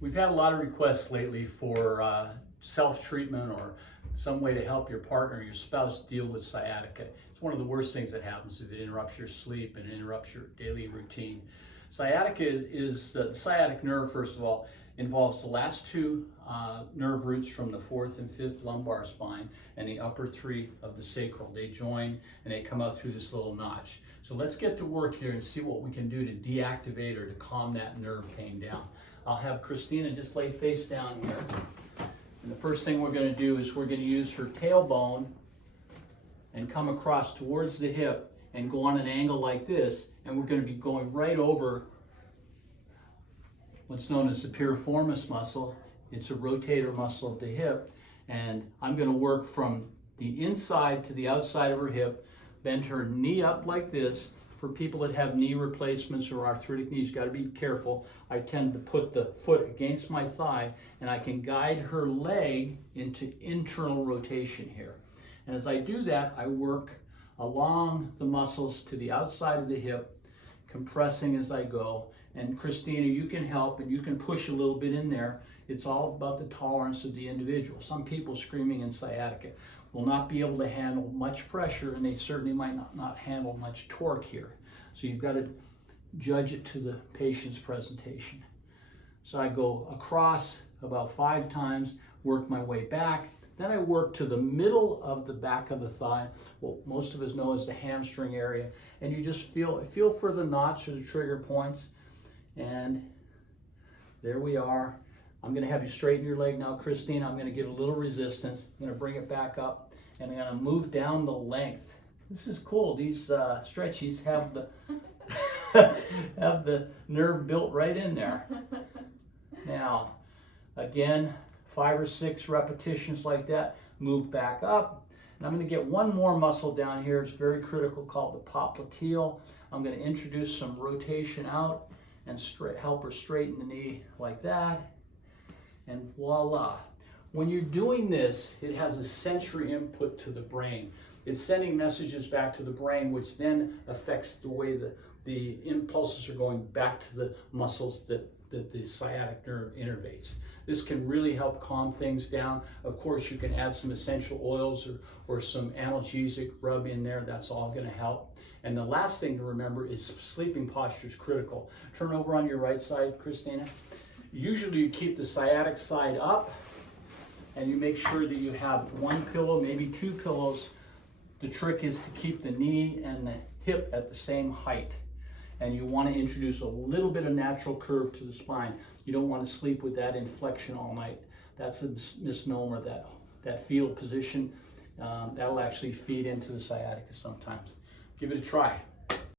We've had a lot of requests lately for self-treatment or some way to help your partner, your spouse deal with sciatica. It's one of the worst things that happens if it interrupts your sleep and interrupts your daily routine. Sciatica is the sciatic nerve, first of all, involves the last two nerve roots from the fourth and fifth lumbar spine and the upper three of the sacral. They join and they come out through this little notch. So let's get to work here and see what we can do to deactivate or to calm that nerve pain down. I'll have Christina just lay face down here. And the first thing we're going to do is we're going to use her tailbone and come across towards the hip and go on an angle like this, and we're going to be going right over what's known as the piriformis muscle. It's a rotator muscle of the hip, and I'm going to work from the inside to the outside of her hip, bend her knee up like this. For people that have knee replacements or arthritic knees, you've got to be careful. I tend to put the foot against my thigh, and I can guide her leg into internal rotation here. And as I do that, I work along the muscles to the outside of the hip, compressing as I go. And Christina, you can help and you can push a little bit in there. It's all about the tolerance of the individual. Some people screaming in sciatica will not be able to handle much pressure, and they certainly might not handle much torque here. So you've got to judge it to the patient's presentation. So I go across about 5 times, work my way back. Then I work to the middle of the back of the thigh, what most of us know as the hamstring area, and you just feel for the knots or the trigger points. And there we are. I'm going to have you straighten your leg now, Christine. I'm going to get a little resistance. I'm going to bring it back up, and I'm going to move down the length. This is cool. These stretchies have the have the nerve built right in there. Now, again, 5 or 6 repetitions like that. Move back up, and I'm going to get one more muscle down here. It's very critical, called the popliteal. I'm going to introduce some rotation out and help her straighten the knee like that. And voila. When you're doing this, it has a sensory input to the brain. It's sending messages back to the brain, which then affects the way the impulses are going back to the muscles that the sciatic nerve innervates. This can really help calm things down. Of course, you can add some essential oils or some analgesic rub in there. That's all going to help. And the last thing to remember is sleeping posture is critical. Turn over on your right side, Christina. Usually you keep the sciatic side up, and you make sure that you have 1 pillow, maybe 2 pillows. The trick is to keep the knee and the hip at the same height. And you want to introduce a little bit of natural curve to the spine. You don't want to sleep with that inflection all night. That's a misnomer, that fetal position. That'll actually feed into the sciatica sometimes. Give it a try.